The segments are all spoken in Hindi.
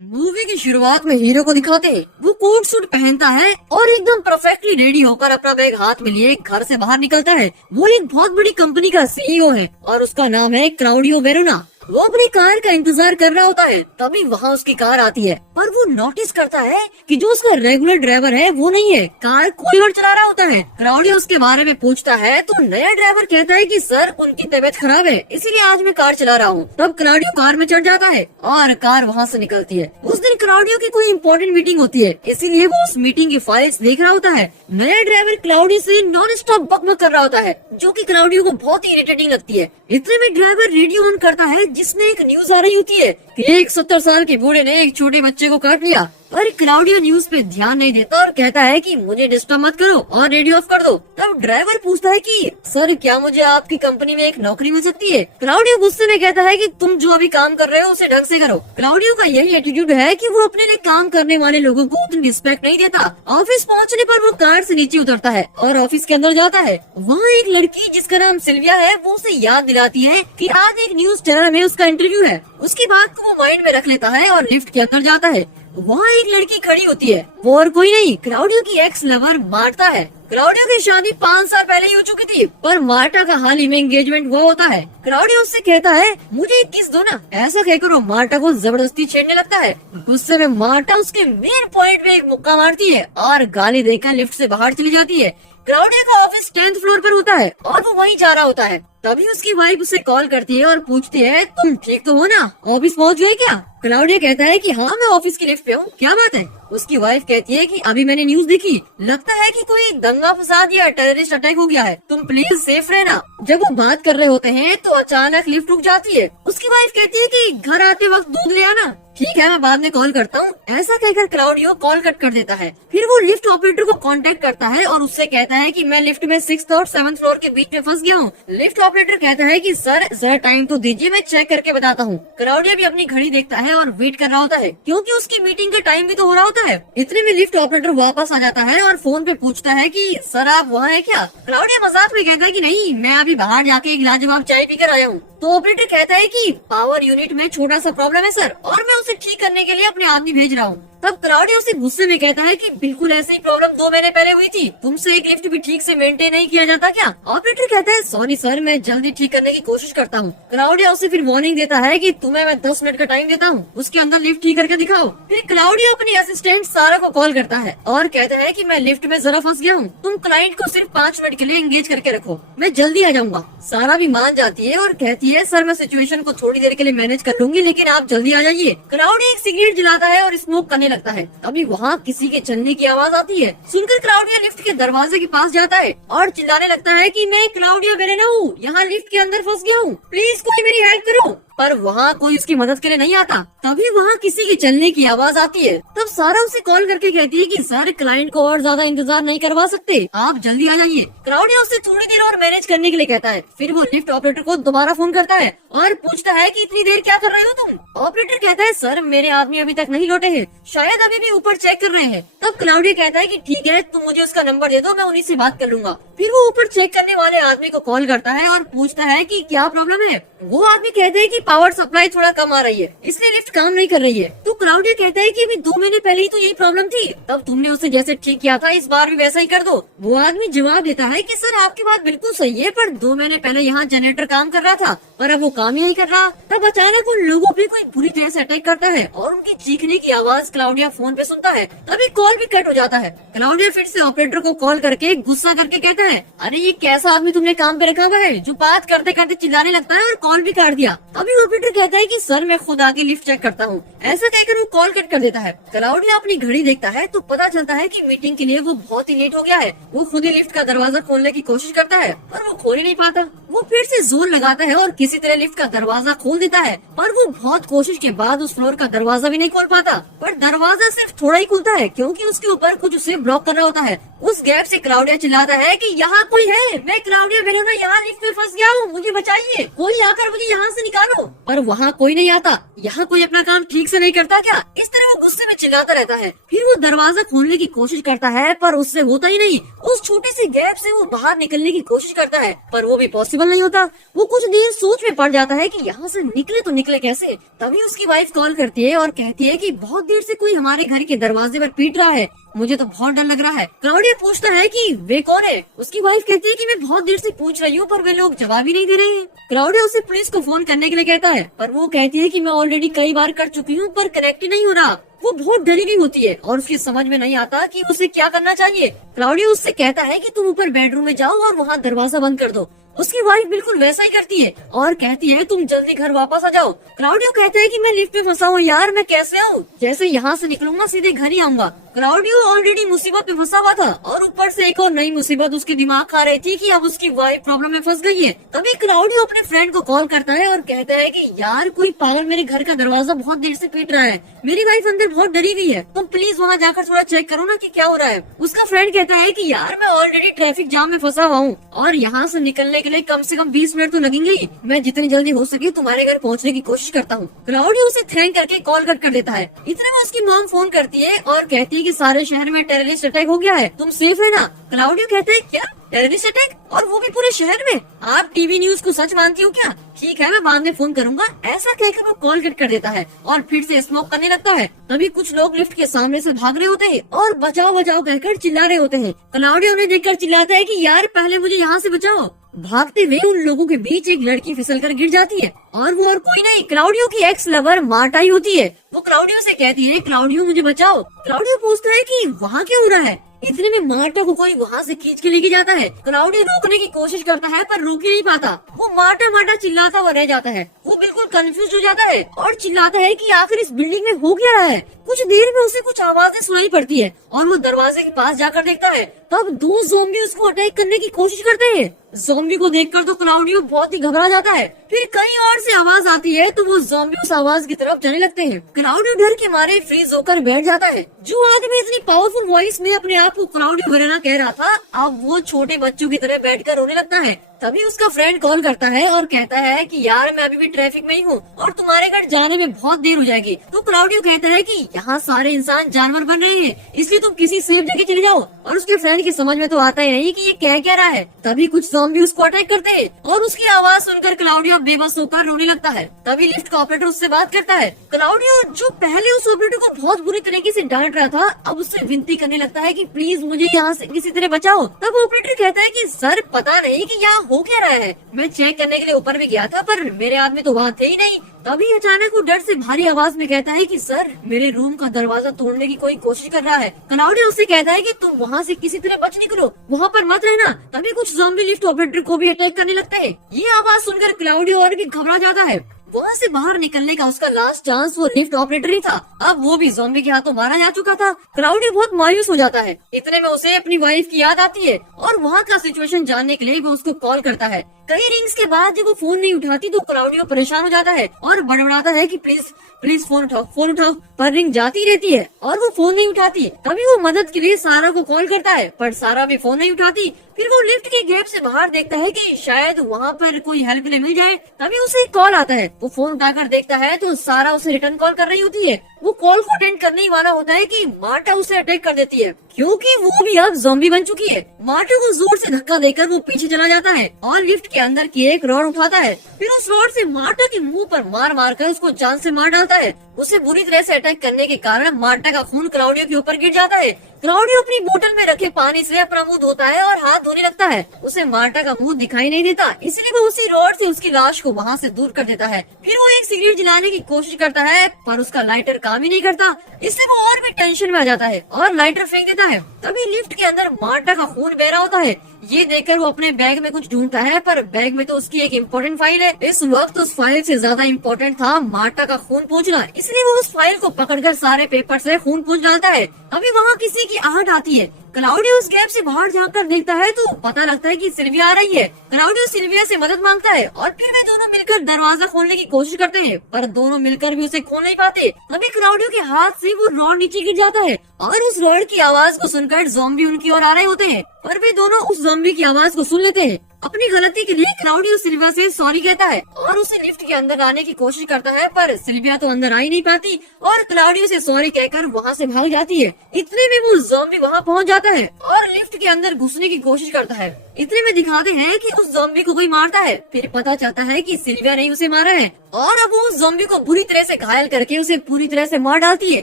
मूवी की शुरुआत में हीरो को दिखाते हैं, वो कोट सूट पहनता है और एकदम परफेक्टली रेडी होकर अपना बैग हाथ में लिए घर से बाहर निकलता है। वो एक बहुत बड़ी कंपनी का सीईओ है और उसका नाम है क्लाउडियो वेरोना। वो अपनी कार का इंतजार कर रहा होता है, तभी वहाँ उसकी कार आती है, पर वो नोटिस करता है कि जो उसका रेगुलर ड्राइवर है वो नहीं है, कार कोई और चला रहा होता है। क्लाउडियो उसके बारे में पूछता है तो नया ड्राइवर कहता है कि सर उनकी तबीयत खराब है, इसीलिए आज मैं कार चला रहा हूँ। तब क्लाउडियो कार में चढ़ जाता है और कार वहाँ से निकलती है। उस दिन क्लाउडियो की कोई इम्पोर्टेंट मीटिंग होती है, इसीलिए वो उस मीटिंग की फाइल्स देख रहा होता है। नया ड्राइवर क्लाउडियो से नॉन स्टॉप बकबक कर रहा होता है, जो कि क्लाउडियो को बहुत ही इरिटेटिंग लगती है। इतने में ड्राइवर रेडियो ऑन करता है जिसमें एक न्यूज आ रही होती है कि एक 70 साल के बूढ़े ने एक छोटे बच्चे को काट लिया। पर क्लाउडियो न्यूज पे ध्यान नहीं देता और कहता है कि मुझे डिस्टर्ब मत करो और रेडियो ऑफ कर दो। तब ड्राइवर पूछता है कि सर क्या मुझे आपकी कंपनी में एक नौकरी मिल सकती है। क्लाउडियो गुस्से में कहता है कि तुम जो अभी काम कर रहे हो उसे ढंग से करो। क्लाउडियो का यही एटीट्यूड है कि वो अपने लिए काम करने वाले लोगों को उतनी रिस्पेक्ट नहीं देता। ऑफिस पहुंचने पर वो कार से नीचे उतरता है और ऑफिस के अंदर जाता है। वहाँ एक लड़की जिसका नाम सिल्विया है वो उसे याद दिलाती है कि आज एक न्यूज चैनल में उसका इंटरव्यू है। उसकी बात को वो माइंड में रख लेता है और लिफ्ट के अंदर जाता है। वहाँ एक लड़की खड़ी होती है, वो और कोई नहीं क्लाउडियो की एक्स लवर मार्टा है। क्लाउडियो की शादी 5 साल पहले ही हो चुकी थी, पर मार्टा का हाल ही में एंगेजमेंट हुआ होता है। क्लाउडियो उससे कहता है मुझे एक किस दो ना। ऐसा कहकर वो मार्टा को जबरदस्ती छेड़ने लगता है। गुस्से में मार्टा उसके मेन पॉइंट में एक मुक्का मारती है और गाली देकर लिफ्ट से बाहर चली जाती है। क्लाउडियो का ऑफिस 10th फ्लोर पर होता है और वो वहीं जा रहा होता है। तभी उसकी वाइफ उसे कॉल करती है और पूछती है तुम ठीक तो हो ना, ऑफिस पहुंच गए क्या। क्लाउडियो कहता है कि हाँ मैं ऑफिस की लिफ्ट पे हूँ, क्या बात है। उसकी वाइफ कहती है कि अभी मैंने न्यूज देखी, लगता है कि कोई दंगा फसाद या टेररिस्ट अटैक हो गया है, तुम प्लीज सेफ रहना। जब वो बात कर रहे होते हैं तो अचानक लिफ्ट रुक जाती है। उसकी वाइफ कहती है कि घर आते वक्त दूध ले आना। ठीक है मैं बाद में कॉल करता हूँ। ऐसा कहकर क्लाउडियो कॉल कट कर देता है। फिर वो लिफ्ट ऑपरेटर को कांटेक्ट करता है और उससे कहता है कि मैं लिफ्ट में 6th और 7th फ्लोर के बीच में फंस गया हूँ। लिफ्ट ऑपरेटर कहता है कि सर जरा टाइम तो दीजिए, मैं चेक करके बताता हूँ। क्लाउडियो भी अपनी घड़ी देखता है और वेट कर रहा होता है, क्योंकि उसकी मीटिंग का टाइम भी तो हो रहा होता है। इतने में लिफ्ट ऑपरेटर वापस आ जाता है और फोन पे पूछता है कि सर आप वहाँ हैं क्या। क्लाउडियो मजाक में कहता है कि नहीं, मैं अभी बाहर जाके एक लाजवाब चाय पीकर आया हूँ। तो ऑपरेटर कहता है कि पावर यूनिट में छोटा सा प्रॉब्लम है सर, और मैं उसे ठीक करने के लिए अपने आदमी भेज रहा हूँ। तब क्लाउडियो उसे गुस्से में कहता है कि बिल्कुल ऐसे ही प्रॉब्लम 2 महीने पहले हुई थी, तुमसे एक लिफ्ट भी ठीक से मेंटेन नहीं किया जाता क्या। ऑपरेटर कहता है सॉरी सर, मैं जल्दी ठीक करने की कोशिश करता हूँ। क्लाउडियो उसे फिर वार्निंग देता है कि तुम्हें मैं 10 मिनट का टाइम देता हूँ, उसके अंदर लिफ्ट ठीक करके दिखाओ। फिर क्लाउडियो अपनी असिस्टेंट सारा को कॉल करता है और कहता है कि मैं लिफ्ट में जरा फंस गया हूँ, तुम क्लाइंट को सिर्फ 5 मिनट के लिए एंगेज करके रखो, मैं जल्दी आ जाऊंगा। सारा भी मान जाती है और कहती है सर मैं सिचुएशन को थोड़ी देर के लिए मैनेज कर लूंगी, लेकिन आप जल्दी आ जाइए। क्लाउडियो एक सिगरेट जलाता है और स्मोक करने लगता है। अभी वहाँ किसी के चलने की आवाज आती है। सुनकर क्लाउडियो लिफ्ट के दरवाजे के पास जाता है और चिल्लाने लगता है कि मैं क्लाउडियो वेरोना हूँ, यहाँ लिफ्ट के अंदर फंस गया हूँ, प्लीज कोई मेरी हेल्प करो। पर वहाँ कोई उसकी मदद के लिए नहीं आता। तभी वहाँ किसी के चलने की आवाज आती है। तब सारा उसे कॉल करके कहती है कि सर क्लाइंट को और ज्यादा इंतजार नहीं करवा सकते, आप जल्दी आ जाइए। क्लाउडियो उससे थोड़ी देर और मैनेज करने के लिए कहता है। फिर वो लिफ्ट ऑपरेटर को दोबारा फोन करता है और पूछता है कि इतनी देर क्या कर रहे हो तुम। ऑपरेटर कहता है सर मेरे आदमी अभी तक नहीं लौटे हैं, शायद अभी भी ऊपर चेक कर रहे हैं। तब क्लाउडियो कहता है कि ठीक है तुम मुझे उसका नंबर दे दो, मैं उन्हीं से बात कर लूंगा। फिर वो ऊपर चेक करने वाले आदमी को कॉल करता है और पूछता है कि क्या प्रॉब्लम है। वो आदमी कहते हैं कि पावर सप्लाई थोड़ा कम आ रही है, इसलिए लिफ्ट काम नहीं कर रही है। तो क्लाउडियो कहता है कि अभी 2 महीने पहले ही तो यही प्रॉब्लम थी, तब तुमने उसे जैसे ठीक किया था इस बार भी वैसा ही कर दो। वो आदमी जवाब देता है कि सर आपकी बात बिल्कुल सही है, पर 2 महीने पहले यहाँ जनरेटर काम कर रहा था, पर अब वो काम ही नहीं कर रहा। तब अचानक उन लोगों पे कोई बुरी तरह से अटैक करता है और उनकी चीखने की आवाज क्लाउडियो फोन पे सुनता है। तभी कॉल भी कट हो जाता है। क्लाउडियो फिर से ऑपरेटर को कॉल करके गुस्सा करके कहता है अरे ये कैसा आदमी तुमने काम पे रखा हुआ है जो बात करते करते चिल्लाने लगता है और कॉल भी काट दिया। अभी ऑपरेटर कहता है कि सर मैं खुद आके लिफ्ट चेक करता हूँ। ऐसा कहकर वो कॉल कट कर देता है। क्लाउडियो अपनी घड़ी देखता है तो पता चलता है कि मीटिंग के लिए वो बहुत ही लेट हो गया है। वो खुद ही लिफ्ट का दरवाजा खोलने की कोशिश करता है पर वो खोल ही नहीं पाता। वो फिर से जोर लगाता है और किसी तरह लिफ्ट का दरवाजा खोल देता है, पर वो बहुत कोशिश के बाद उस फ्लोर का दरवाजा भी नहीं खोल पाता। पर दरवाजा सिर्फ थोड़ा ही खुलता है क्योंकि उसके ऊपर कुछ उसे ब्लॉक कर रहा होता है। उस गैप से क्लाउडिया चिल्लाता है कि यहाँ कोई है, मैं क्लाउडिया वेरोना यहाँ लिफ्ट में फंस गया हूँ, मुझे बचाइए, कोई आकर मुझे यहाँ से निकालो। पर वहाँ कोई नहीं आता। यहाँ कोई अपना काम ठीक से नहीं करता क्या? इस तरह वो गुस्से में चिल्लाता रहता है। फिर वो दरवाजा खोलने की कोशिश करता है पर उससे होता ही नहीं। उस छोटी सी गैप से वो बाहर निकलने की कोशिश करता है पर वो भी पॉसिबल नहीं होता। वो कुछ देर सोच में पड़ जाता है कि यहाँ से निकले तो निकले कैसे। तभी उसकी वाइफ कॉल करती है और कहती है कि बहुत देर से कोई हमारे घर के दरवाजे पर पीट रहा है, मुझे तो बहुत डर लग रहा है। क्लाउडिया पूछता है कि वे कौन है? उसकी वाइफ कहती है कि मैं बहुत देर से पूछ रही हूँ पर वे लोग जवाब ही नहीं दे रहे हैं। क्लाउडिया उसे पुलिस को फोन करने के लिए कहता है पर वो कहती है कि मैं ऑलरेडी कई बार कर चुकी हूँ पर कनेक्ट ही नहीं हो रहा। वो बहुत डरी हुई होती है और उसकी समझ में नहीं आता कि उसे क्या करना चाहिए। क्लाउडिया उससे कहता है कि तुम ऊपर बेडरूम में जाओ और वहाँ दरवाजा बंद कर दो। उसकी वाइफ बिल्कुल वैसा ही करती है और कहती है तुम जल्दी घर वापस आ जाओ। क्लाउडियो कहता है कि मैं लिफ्ट में फंसा हूँ यार, मैं कैसे आऊँ? जैसे यहाँ से निकलूंगा सीधे घर ही आऊंगा। क्लाउडियो ऑलरेडी मुसीबत में फंसा हुआ था और ऊपर से एक और नई मुसीबत उसके दिमाग खा रही थी कि अब उसकी वाइफ प्रॉब्लम में फंस गई है। तभी क्लाउडियो अपने फ्रेंड को कॉल करता है और कहता है कि यार कोई पागल मेरे घर का दरवाजा बहुत देर से पीट रहा है, मेरी वाइफ अंदर बहुत डरी हुई है, तुम प्लीज वहाँ जाकर थोड़ा चेक करो ना कि क्या हो रहा है। उसका फ्रेंड कहता है कि यार मैं ऑलरेडी ट्रैफिक जाम में फंसा हुआ हूँ और यहाँ से निकलने के लिए कम से कम 20 मिनट तो लगेंगे ही। मैं जितनी जल्दी हो सके तुम्हारे घर पहुँचने की कोशिश करता हूँ। क्लाउडियो उसे थैंक करके कॉल कट कर देता है। इतने में उसकी मॉम फोन करती है और कहती है कि सारे शहर में टेररिस्ट अटैक हो गया है, तुम सेफ है ना? क्लाउडियो कहता है क्या टेररिस्ट अटैक, और वो भी पूरे शहर में? आप टीवी न्यूज को सच मानती हो क्या? ठीक है मैं बाद में फोन करूंगा। ऐसा कहकर वो कॉल कट कर देता है और फिर से स्मोक करने लगता है। तभी कुछ लोग लिफ्ट के सामने से भाग रहे होते हैं और बचाओ बचाओ कहकर चिल्ला रहे होते हैं। क्लाउडियो उन्हें देखकर चिल्लाता है कि यार पहले मुझे यहाँ से बचाओ। भागते हुए उन लोगों के बीच एक लड़की फिसलकर गिर जाती है और वो और कोई नहीं क्लाउडियो की एक्स लवर मार्टा ही होती है। वो क्लाउडियो से कहती है क्लाउडियो मुझे बचाओ। क्लाउडियो पूछता है कि वहाँ क्या हो रहा है। इतने में मार्टा को कोई वहाँ से खींच के लेके जाता है। क्लाउडियो रोकने की कोशिश करता है पर रोक ही नहीं पाता। वो मार्टा मार्टा चिल्लाता हुआ रह जाता है। वो बिल्कुल कंफ्यूज हो जाता है और चिल्लाता है कि आखिर इस बिल्डिंग में हो क्या रहा है। कुछ देर में उसे कुछ आवाजें सुनाई पड़ती है और वो दरवाजे के पास जाकर देखता है। तब 2 ज़ॉम्बी उसको अटैक करने की कोशिश करते हैं। ज़ॉम्बी को देखकर तो क्लाउडियो बहुत ही घबरा जाता है। फिर कहीं और से आवाज आती है तो वो ज़ॉम्बी उस आवाज की तरफ जाने लगते हैं। क्लाउडियो डर के मारे फ्रीज होकर बैठ जाता है। जो आदमी इतनी पावरफुल वॉइस में अपने आप को क्लाउडियो वेरोना कह रहा था, अब वो छोटे बच्चों की तरह बैठकर रोने लगता है। तभी उसका फ्रेंड कॉल करता है और कहता है कि यार मैं अभी भी ट्रैफिक में ही हूँ और तुम्हारे घर जाने में बहुत देर हो जाएगी। तो क्लाउडियो कहता है कि यहाँ सारे इंसान जानवर बन रहे हैं, इसलिए तुम किसी सेफ जगह चले जाओ। और उसके फ्रेंड की समझ में तो आता ही नहीं कि ये कह क्या रहा है। तभी कुछ ज़ॉम्बी उसको अटैक करते हैं और उसकी आवाज सुनकर क्लाउडियो बेबस होकर रोने लगता है। तभी लिफ्ट का ऑपरेटर उससे बात करता है। क्लाउडियो जो पहले उस ऑपरेटर को बहुत बुरी तरीके से डांट रहा था, अब उससे विनती करने लगता है कि प्लीज मुझे यहाँ से किसी तरह बचाओ। तब ऑपरेटर कहता है कि सर पता नहीं कि यहाँ हो क्या रहा है, मैं चेक करने के लिए ऊपर भी गया था पर मेरे आदमी तो वहाँ थे ही नहीं। तभी अचानक वो डर से भारी आवाज में कहता है कि सर मेरे रूम का दरवाजा तोड़ने की कोई कोशिश कर रहा है। क्लाउडियो उससे कहता है कि तुम वहाँ से किसी तरह बच निकलो, वहाँ पर मत रहना। तभी कुछ ज़ॉम्बी लिफ्ट ऑपरेटर को भी अटैक करने लगता है। ये आवाज सुनकर क्लाउडियो और भी घबरा जाता है। वहाँ से बाहर निकलने का उसका लास्ट चांस वो लिफ्ट ऑपरेटर ही था। अब वो भी ज़ॉम्बी के हाथों मारा जा चुका था। क्लाउडियो बहुत मायूस हो जाता है। इतने में उसे अपनी वाइफ की याद आती है और वहाँ का सिचुएशन जानने के लिए वो उसको कॉल करता है। कई रिंग्स के बाद जब वो फोन नहीं उठाती तो क्लाउडियो परेशान हो जाता है और बड़बड़ाता है कि प्लीज प्लीज फोन उठाओ। पर रिंग जाती रहती है और वो फोन नहीं उठाती। तभी वो मदद के लिए सारा को कॉल करता है पर सारा भी फोन नहीं उठाती। फिर वो लिफ्ट के गेट से बाहर देखता है कि शायद वहाँ पर कोई हेल्प के लिए मिल जाए। तभी उसे एक कॉल आता है। वो फोन उठाकर देखता है तो सारा उसे रिटर्न कॉल कर रही होती है। वो कॉल को अटेंड करने ही वाला होता है कि मार्टा उसे अटैक कर देती है क्योंकि वो भी अब ज़ॉम्बी बन चुकी है। मार्टा को जोर से धक्का देकर वो पीछे चला जाता है और लिफ्ट के अंदर की एक रॉड उठाता है। फिर उस रॉड से मार्टा के मुंह पर मार मार कर उसको जान से मार डालता है। उसे बुरी तरह से अटैक करने के कारण मार्टा का खून क्लाउडियो के ऊपर गिर जाता है। क्लाउडियो अपनी बोतल में रखे पानी से अपना मुंह धोता है और हाथ धोने लगता है। उसे मार्टा का मुंह दिखाई नहीं देता, इसलिए वो उसी रॉड से उसकी लाश को वहाँ से दूर कर देता है। फिर वो एक सिगरेट जलाने की कोशिश करता है पर उसका लाइटर काम ही नहीं करता। इससे वो और भी टेंशन में आ जाता है और लाइटर फेंक देता है। तभी लिफ्ट के अंदर मार्टा का खून बह रहा होता है। ये देखकर वो अपने बैग में कुछ ढूंढता है पर बैग में तो उसकी एक इम्पोर्टेंट फाइल है। इस वक्त उस फाइल से ज्यादा इम्पोर्टेंट था मार्टा का खून पोंछना, इसलिए वो उस फाइल को पकड़कर सारे पेपर से खून पोंछ डालता है। अभी वहाँ किसी की आहट आती है। क्लाउडियो उस गैप से बाहर जाकर देखता है तो पता लगता है कि सिल्विया आ रही है। क्लाउडियो सिल्विया से मदद मांगता है और फिर वे दोनों मिलकर दरवाजा खोलने की कोशिश करते हैं पर दोनों मिलकर भी उसे खोल नहीं पाते। तभी क्लाउडियो के हाथ से वो रॉड नीचे गिर जाता है और उस रॉड की आवाज को सुनकर ज़ॉम्बी उनकी ओर आ रहे होते हैं, पर वे दोनों उस ज़ॉम्बी की आवाज को सुन लेते हैं। अपनी गलती के लिए क्लाउडियो सिल्विया से सॉरी कहता है और उसे लिफ्ट के अंदर आने की कोशिश करता है, पर सिल्विया तो अंदर आ ही नहीं पाती और क्लाउडियो से सॉरी कहकर वहाँ से भाग जाती है। इतने में वो ज़ॉम्बी वहाँ पहुँच जाता है और लिफ्ट के अंदर घुसने की कोशिश करता है। इतने में दिखाते हैं कि उस ज़ॉम्बी को कोई मारता है। फिर पता चलता है कि सिल्विया ने उसे मारा है और अब वो उस ज़ॉम्बी को बुरी तरह से घायल करके उसे पूरी तरह से मार डालती है।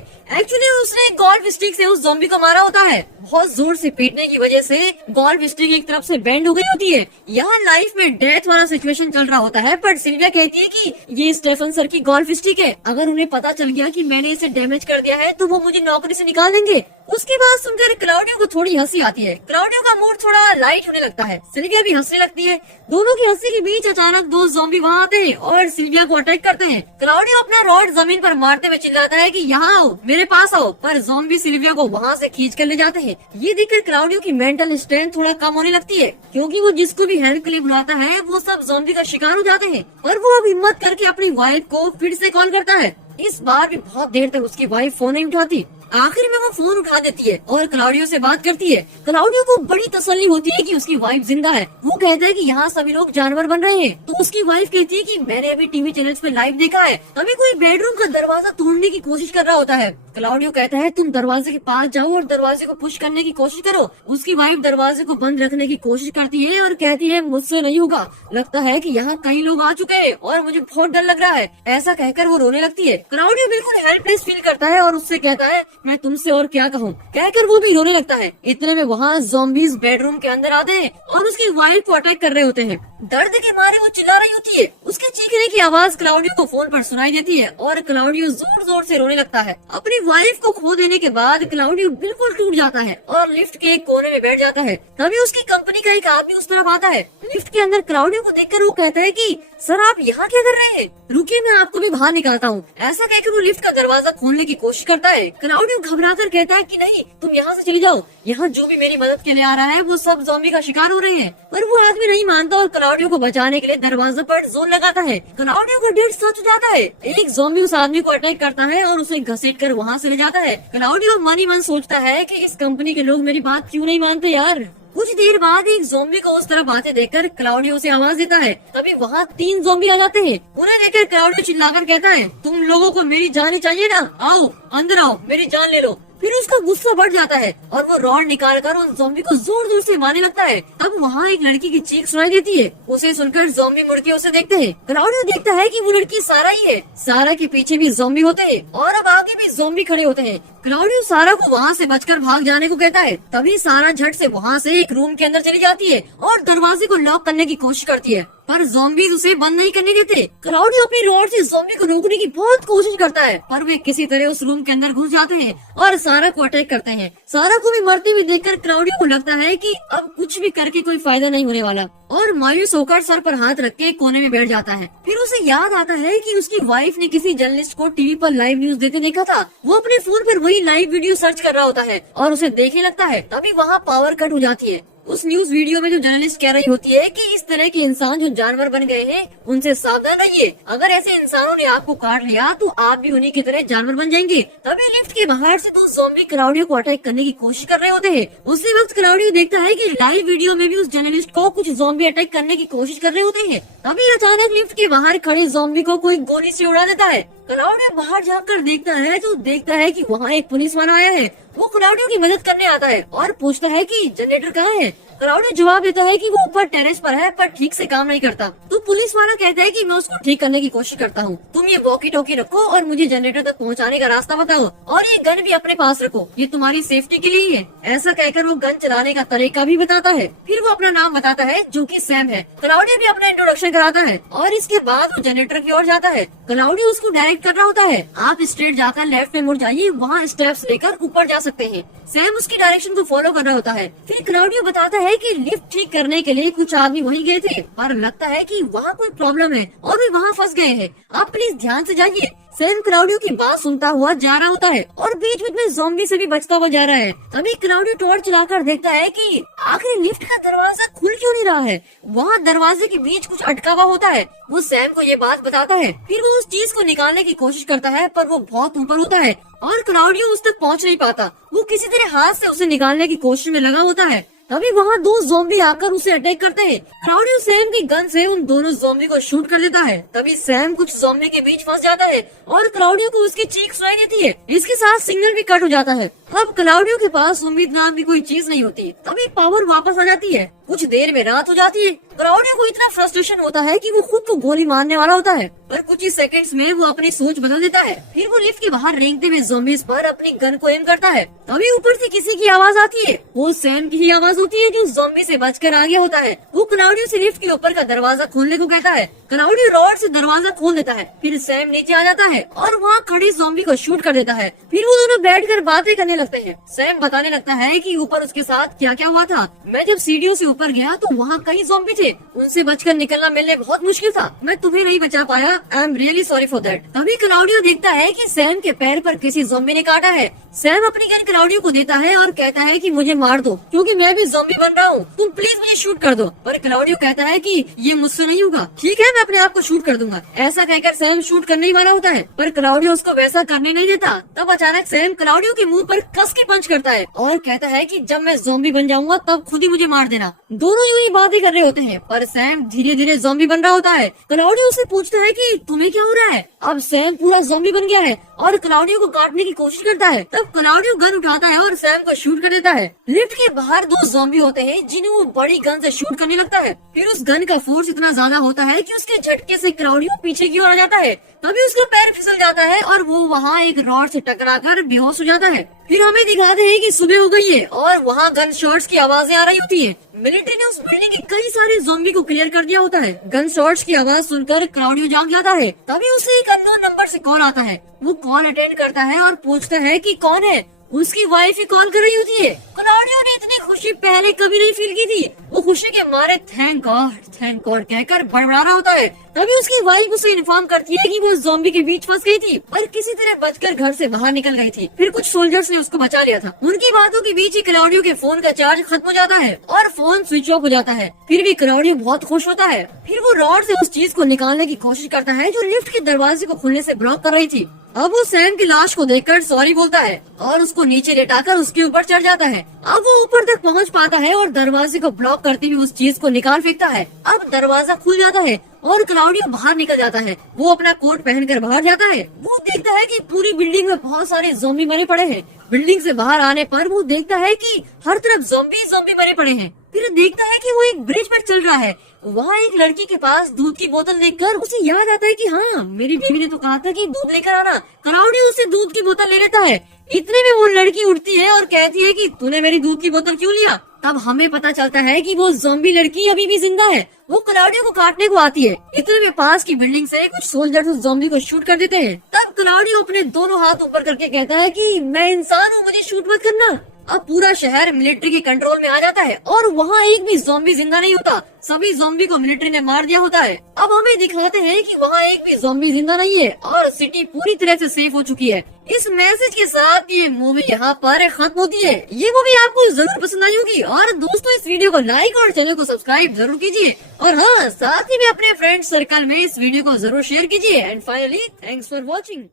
एक्चुअली उसने गोल्फ स्टिक से उस ज़ॉम्बी को मारा होता है। बहुत जोर से पीटने की वजह से गोल्फ स्टिक एक तरफ से बेंड हो गई होती है। यहाँ लाइफ में डेथ वाला सिचुएशन चल रहा होता है, पर सिल्विया कहती है कि ये स्टेफन सर की गोल्फ स्टिक है, अगर उन्हें पता चल गया कि मैंने इसे डैमेज कर दिया है तो वो मुझे नौकरी से निकाल देंगे। उसके बाद सुनकर क्लाउडियो को थोड़ी हंसी आती है। क्लाउडियो का मूड थोड़ा लाइट होने लगता है। सिल्विया भी हंसने लगती है। दोनों की हंसी के बीच अचानक दो ज़ॉम्बी वहाँ आते हैं और सिल्विया को अटैक करते हैं। क्लाउडियो अपना रॉड जमीन पर मारते हुए चिल्लाता है कि यहाँ आओ, मेरे पास आओ, पर ज़ॉम्बी सिल्विया को वहाँ से खींच कर ले जाते हैं। ये देखकर क्लाउडियो की मेंटल स्ट्रेंथ थोड़ा कम होने लगती है, क्योंकि वो जिसको भी हेल्प के लिए बुलाता है वो सब ज़ॉम्बी का शिकार हो जाते हैं। और वो अब हिम्मत करके अपनी वाइफ को फिर से कॉल करता है। इस बार भी बहुत देर तक उसकी वाइफ फोन नहीं उठाती। आखिर में वो फोन उठा देती है और क्लाउडियो से बात करती है। क्लाउडियो को बड़ी तसल्ली होती है कि उसकी वाइफ जिंदा है। वो कहता है कि यहाँ सभी लोग जानवर बन रहे हैं, तो उसकी वाइफ कहती है कि मैंने अभी टीवी चैनल्स पे लाइव देखा है, अभी कोई बेडरूम का दरवाजा तोड़ने की कोशिश कर रहा होता है। क्लाउडियो कहता है तुम दरवाजे के पास जाओ और दरवाजे को पुश करने की कोशिश करो। उसकी वाइफ दरवाजे को बंद रखने की कोशिश करती है और कहती है मुझसे नहीं होगा, लगता है कि यहाँ कई लोग आ चुके हैं और मुझे बहुत डर लग रहा है। ऐसा कहकर वो रोने लगती है। क्लाउडियो बिल्कुल हेल्पलेस फील करता है और उससे कहता है मैं तुमसे और क्या कहूँ, कहकर वो भी रोने लगता है। इतने में वहाँ ज़ॉम्बीज़ बेडरूम के अंदर आते हैं और उसकी वाइफ को अटैक कर रहे होते हैं। दर्द के मारे वो चिल्ला रही होती है। उसके चीखने की आवाज क्लाउडियो को फोन पर सुनाई देती है और क्लाउडियो जोर जोर से रोने लगता है। अपनी वाइफ को खो देने के बाद क्लाउडियो बिल्कुल टूट जाता है और लिफ्ट के एक कोने में बैठ जाता है। तभी उसकी कंपनी का एक आदमी उस तरफ आता है। लिफ्ट के अंदर क्लाउडियो को देखकर वो कहता है कि सर आप यहाँ क्या कर रहे हैं, रुकिए मैं आपको भी बाहर निकालता हूँ। ऐसा कहकर वो लिफ्ट का दरवाजा खोलने की कोशिश करता है। क्लाउडियो घबराकर कहता है कि नहीं तुम यहाँ से चली जाओ, यहाँ जो भी मेरी मदद के लिए आ रहा है वो सब ज़ॉम्बी का शिकार हो रहे हैं। पर वो आदमी नहीं मानता और क्लाउडियो को बचाने के लिए दरवाजे पर जोर लगाता है। क्लाउडियो का डेट सच हो जाता है। एक ज़ॉम्बी उस आदमी को अटैक करता है और उसे घसीट कर वहाँ से ले जाता है। क्लाउडियो मन ही मन सोचता है कि इस कंपनी के लोग मेरी बात क्यों नहीं मानते यार। कुछ देर बाद एक ज़ॉम्बी को उस तरफ आते देखकर क्लाउडियो से आवाज देता है। तभी वहाँ 3 ज़ॉम्बी आ जाते हैं। उन्हें देखकर क्लाउडियो चिल्लाकर कहता है तुम लोगों को मेरी जान ही चाहिए ना, आओ अंदर आओ, मेरी जान ले लो। फिर उसका गुस्सा बढ़ जाता है और वो रॉड निकाल कर उन ज़ॉम्बी को जोर जोर से मारने लगता है। तब वहाँ एक लड़की की चीख सुनाई देती है। उसे सुनकर ज़ॉम्बी मुड़ के उसे देखते हैं। क्लाउडियो देखता है कि वो लड़की सारा ही है। सारा के पीछे भी ज़ॉम्बी होते हैं और अब आगे भी ज़ॉम्बी खड़े होते हैं। क्लाउडियो सारा को वहाँ से बचकर भाग जाने को कहता है। तभी सारा झट से वहाँ से एक रूम के अंदर चली जाती है और दरवाजे को लॉक करने की कोशिश करती है, पर ज़ॉम्बीज़ उसे बंद नहीं करने देते। क्लाउडियो अपनी रॉड से ज़ॉम्बी को रोकने की बहुत कोशिश करता है, पर वे किसी तरह उस रूम के अंदर घुस जाते हैं और सारा को अटैक करते हैं। सारा को भी मरते हुए देखकर क्लाउडियो को लगता है कि अब कुछ भी करके कोई फायदा नहीं होने वाला और मायूस होकर सर पर हाथ रख के कोने में बैठ जाता है। फिर उसे याद आता है कि उसकी वाइफ ने किसी जर्नलिस्ट को टीवी पर लाइव न्यूज देते देखा था। वो अपने फोन पर वही लाइव वीडियो सर्च कर रहा होता है और उसे देखने लगता है। तभी वहाँ पावर कट हो जाती है। उस न्यूज वीडियो में जो जर्नलिस्ट कह रही होती है कि इस तरह के इंसान जो जानवर बन गए हैं उनसे सावधान रहिए, अगर ऐसे इंसानों ने आपको काट लिया तो आप भी उन्हीं की तरह जानवर बन जाएंगे। तभी लिफ्ट के बाहर से 2 ज़ॉम्बी क्लाउडियो को अटैक करने की कोशिश कर रहे होते हैं। उसी वक्त क्लाउडियो देखता है कि लाइव वीडियो में भी उस जर्नलिस्ट को कुछ ज़ॉम्बी अटैक करने की कोशिश कर रहे होते हैं। तभी अचानक लिफ्ट के बाहर खड़े ज़ॉम्बी को कोई गोली से उड़ा देता है। क्लाउडियो बाहर जाकर देखता है तो देखता है कि वहाँ एक पुलिस वाला आया है। वो क्लाउडियो की मदद करने आता है और पूछता है कि जनरेटर कहाँ है। क्लाउडियो जवाब देता है कि वो ऊपर टेरेस पर है, पर ठीक से काम नहीं करता। तो पुलिस वाला कहता है कि मैं उसको ठीक करने की कोशिश करता हूँ, तुम ये वॉकी टॉकी रखो और मुझे जनरेटर तक पहुँचाने का रास्ता बताओ और ये गन भी अपने पास रखो, ये तुम्हारी सेफ्टी के लिए ही है। ऐसा कहकर वो गन चलाने का तरीका भी बताता है। फिर वो अपना नाम बताता है जो कि सैम है। क्लाउडियो भी अपना इंट्रोडक्शन कराता है और इसके बाद वो जनरेटर की ओर जाता है। क्लाउडियो उसको डायरेक्ट कर रहा होता है, आप स्ट्रेट जाकर लेफ्ट में मुड़ जाइए, वहाँ स्टेप्स लेकर ऊपर जा सकते हैं। सैम उसकी डायरेक्शन को फॉलो कर रहा होता है। फिर क्लाउडियो बताता है कि लिफ्ट ठीक करने के लिए कुछ आदमी वहीं गए थे, पर लगता है कि वहाँ कोई प्रॉब्लम है और वे वहाँ फंस गए हैं, आप प्लीज ध्यान से जाइए। सैम क्लाउडियो की बात सुनता हुआ जा रहा होता है और बीच बीच में ज़ॉम्बी से भी बचता हुआ जा रहा है। तभी क्लाउडियो टॉर्च चलाकर देखता है कि आखिर लिफ्ट का दरवाजा खुल क्यों नहीं रहा है। वहाँ दरवाजे के बीच कुछ अटका हुआ होता है। वो सैम को ये बात बताता है। फिर वो उस चीज को निकालने की कोशिश करता है पर वो बहुत ऊपर होता है और क्लाउडियो उस तक पहुँच नहीं पाता। वो किसी तरह हाथ से उसे निकालने की कोशिश में लगा होता है। तभी वहाँ दो ज़ॉम्बी आकर उसे अटैक करते हैं। क्लाउडियो सैम की गन से उन दोनों ज़ॉम्बी को शूट कर लेता है। तभी सैम कुछ ज़ॉम्बी के बीच फंस जाता है और क्लाउडियो को उसकी चीख सुनाई देती है। इसके साथ सिग्नल भी कट हो जाता है। अब क्लाउडियो के पास उम्मीद नाम की कोई चीज नहीं होती। तभी पावर वापस आ जाती है। कुछ देर में रात हो जाती है। क्लाउडियो को इतना फ्रस्ट्रेशन होता है कि वो खुद को गोली मारने वाला होता है, पर कुछ ही सेकंड्स में वो अपनी सोच बदल देता है। फिर वो लिफ्ट के बाहर रेंगते हुए ज़ॉम्बीज़ पर अपनी गन को एम करता है। तभी ऊपर से किसी की आवाज आती है। वो सैम की ही आवाज होती है जो ज़ॉम्बी से बचकर आ गया होता है। वो क्लाउडियो से लिफ्ट के ऊपर का दरवाजा खोलने को कहता है। क्लाउडियो रॉड से दरवाजा खोल देता है। फिर सैम नीचे आ जाता है और वहाँ खड़े ज़ॉम्बी को शूट कर देता है। फिर वो दोनों बैठकर बातें करने लगते हैं। सैम बताने लगता है कि ऊपर उसके साथ क्या क्या हुआ था। मैं जब सीढ़ियों से ऊपर गया तो वहाँ कई ज़ॉम्बी थे। उनसे बचकर निकलना मेरे लिए बहुत मुश्किल था। मैं तुम्हें नहीं बचा पाया। I am really sorry for that. तभी क्लाउडियो देखता है कि सैम के पैर पर किसी ज़ॉम्बी ने काटा है। सैम अपनी गन क्लाउडियो को देता है और कहता है कि मुझे मार दो क्योंकि मैं भी ज़ॉम्बी बन रहा हूँ। तुम प्लीज मुझे शूट कर दो। पर क्लाउडियो कहता है कि ये मुझसे नहीं होगा। ठीक है, मैं अपने आप को शूट कर दूंगा। ऐसा कहकर सैम शूट करने ही वाला होता है, पर क्लाउडियो उसको वैसा करने नहीं देता। तब अचानक सैम क्लाउडियो के मुंह पर कस के पंच करता है और कहता है कि जब मैं ज़ॉम्बी बन जाऊंगा तब खुद ही मुझे मार देना। दोनों यूं ही बातें कर रहे होते हैं, पर सैम धीरे धीरे ज़ॉम्बी बन रहा होता है। क्लाउडियो उससे पूछता है कि तुम्हें क्या हो रहा है। अब सैम पूरा ज़ॉम्बी बन गया है और क्लाउडियो को काटने की कोशिश करता है। तब क्लाउडियो गन उठाता है और सैम को शूट कर देता है। लिफ्ट के बाहर दो ज़ॉम्बी होते हैं जिन्हें वो बड़ी गन से शूट करने लगता है। फिर उस गन का फोर्स इतना ज्यादा होता है कि उसके झटके से क्लाउडियो पीछे की ओर आ जाता है। तभी उसका पैर फिसल जाता है और वो वहाँ एक रॉड से टकराकर बेहोश हो जाता है। फिर हमें दिखाते हैं कि सुबह हो गई है और वहाँ गन शॉट्स की आवाजें आ रही होती है। मिलिट्री ने उस बिल्डिंग के कई सारे ज़ॉम्बी को क्लियर कर दिया होता है। गन शॉट्स की आवाज सुनकर क्लाउडियो जाग जाता है। तभी उसे एक अननोन नंबर से कॉल आता है। वो कॉल अटेंड करता है और पूछता है कि कौन है। उसकी वाइफ ही कॉल कर रही होती है। क्लाउडियो ने इतनी खुशी पहले कभी नहीं फील की थी। वो खुशी के मारे थैंक गॉड कहकर बड़बड़ा रहा होता है। तभी उसकी वाइफ उसे इन्फॉर्म करती है कि वो ज़ॉम्बी के बीच फंस गई थी और किसी तरह बचकर घर से बाहर निकल गई थी। फिर कुछ सोल्जर्स ने उसको बचा लिया था। उनकी बातों के बीच ही क्लाउडियो के फोन का चार्ज खत्म हो जाता है और फोन स्विच ऑफ हो जाता है। फिर भी क्लाउडियो बहुत खुश होता है। फिर वो रॉड से उस चीज को निकालने की कोशिश करता है जो लिफ्ट के दरवाजे को खुलने से ब्लॉक कर रही थी। अब वो सैम की लाश को देखकर सॉरी बोलता है और उसको नीचे लेटाकर उसके ऊपर चढ़ जाता है। अब वो ऊपर तक पहुंच पाता है और दरवाजे को ब्लॉक करते हुए उस चीज को निकाल फेंकता है। अब दरवाजा खुल जाता है और क्लाउडियो बाहर निकल जाता है। वो अपना कोट पहनकर बाहर जाता है। वो देखता है कि पूरी बिल्डिंग में बहुत सारे ज़ॉम्बी मरे पड़े हैं। बिल्डिंग से बाहर आने पर वो देखता है कि हर तरफ ज़ॉम्बी मरे पड़े हैं। फिर देखता है कि वो एक ब्रिज पर चल रहा है। वहाँ एक लड़की के पास दूध की बोतल देखकर उसे याद आता है कि हाँ, मेरी बीवी ने तो कहा था कि दूध लेकर आना। क्लाउडियो उसे दूध की बोतल ले लेता है। इतने में वो लड़की उठती है और कहती है कि तूने मेरी दूध की बोतल क्यों लिया। तब हमें पता चलता है कि वो ज़ॉम्बी लड़की अभी भी जिंदा है। वो क्लाउडियो को काटने को आती है। इतने में पास की बिल्डिंग से कुछ सोल्जर्स उस ज़ॉम्बी को शूट कर देते हैं। तब क्लाउडियो अपने दोनों हाथ ऊपर करके कहता है कि मैं इंसान हूँ, मुझे शूट मत करना। अब पूरा शहर मिलिट्री के कंट्रोल में आ जाता है और वहाँ एक भी ज़ॉम्बी जिंदा नहीं होता। सभी ज़ॉम्बी को मिलिट्री ने मार दिया होता है। अब हमें दिखाते हैं कि वहाँ एक भी ज़ॉम्बी जिंदा नहीं है और सिटी पूरी तरह से सेफ हो चुकी है। इस मैसेज के साथ ये मूवी यहाँ पर खत्म होती है। ये मूवी आपको जरूर पसंद आई होगी और दोस्तों इस वीडियो को लाइक और चैनल को सब्सक्राइब जरूर कीजिए और हाँ, साथ ही में अपने फ्रेंड सर्कल में इस वीडियो को जरूर शेयर कीजिए। And finally thanks for watching.